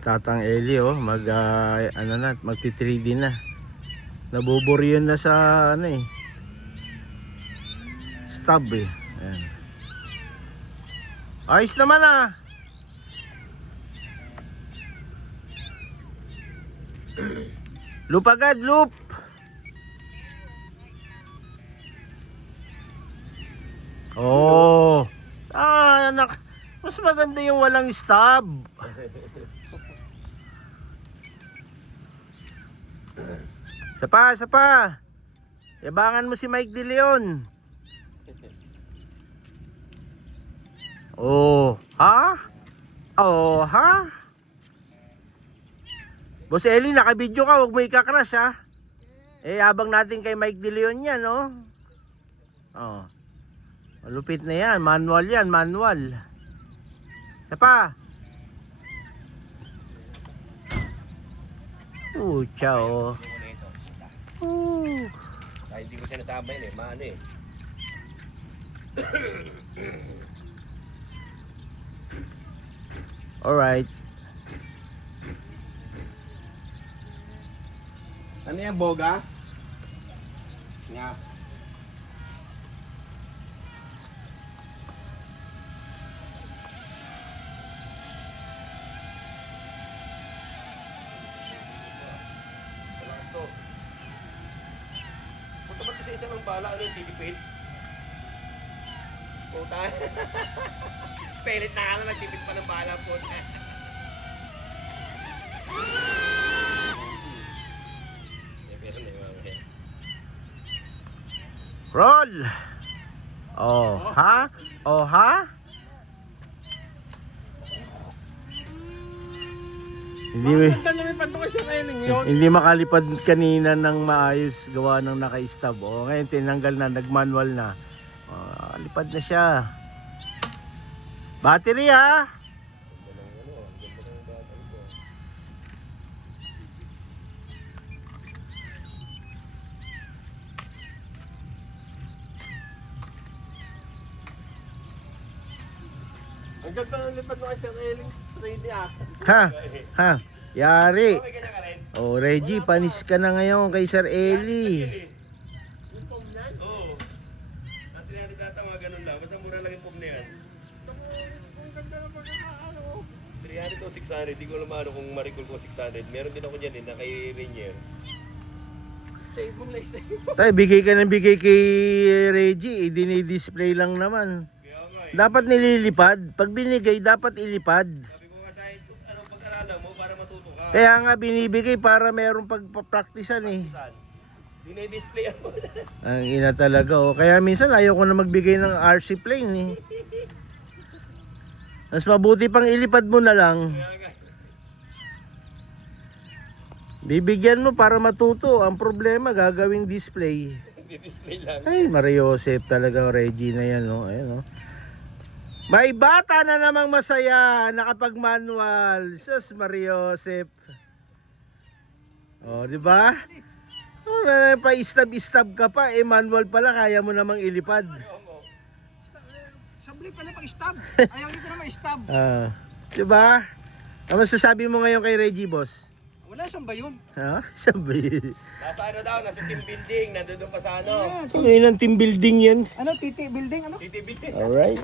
Tatang Eli oh, ano na, magti 3D na. Nabuburiyon na sa ano eh. Stub eh. Ayan. Ayos naman ah. Loop agad, loop. Oh. Anak. Mas maganda yung walang stub. Isa pa. Yabangan mo si Mike De Leon. Oh, ha? Oh, ha? Boss Eli, naka-video ka, huwag mo ika-crash ha. Eh, habang natin kay Mike De Leon yan, oh. Oh. Malupit na yan, manual yan, manual. Isa pa. Ciao. Kahit hindi ko siya nasabay eh, maano eh. Alright. Ano yan, boga? Nga. Punta ba sa isang ng bala, ano yung titipid? Puta. Pelit na kami, nagtipid pa ng bala po. Roll. Oh, ha? Oh, ha? Hindi makalipad kanina ng maayos gawa ng naka-stub. Oh, ngayon tinanggal na, nag-manual na. Oh, lipad na siya. Battery ha. Ang ganda ng lipad ng isang Eling 3D ah. Ha? Yari. May kanya ka rin? Oh, Reggie, panis ka na ngayon kay Sir Eli. Yung pom na? Oo. Sa 300 data mga ganun lang. Basta mura lang yung pom na yan. Ang ganda ng pagkakaano. 300 o 600. Di ko alam ano kung ma-recall ko 600. Meron din ako dyan na kay Rainier. Stable na stable. Tay, bigay ka ng bigay kay Reggie. Dini-display lang naman. Kaya nga eh. Dapat nililipad. Pag binigay, dapat ilipad. Sabi ko nga sa anong pag-aralan mo para matuto ka. Kaya nga binibigay para merong pagpapraktisan eh. Saan? Dine-display ako. Ang ina talaga oh. Kaya minsan ayaw ko na magbigay ng RC plane eh. Mas mabuti pang ilipad mo na lang. Kaya nga. Bibigyan mo para matuto. Ang problema gagawing display. Di-display lang. Ay, Mario Joseph talaga, Reggie na yan, no? Ayan, no? May bata na namang masaya, nakapag-manual. Sus, Mario Joseph. Oh, di ba? Oh, pa-istab-istab ka pa, eh, manual pala, kaya mo namang ilipad. Sabli pala pag stab. Ayaw nito na ma-stab. Di ba? Ano masasabi mo ngayon kay Reggie, boss? Wala siyang bayon. Ha? Sabi. Nasa ano daw, nasa team building, nandun pa sa ano. Ngayon ang team building yan. Ano, titi building ano? TT building. Alright.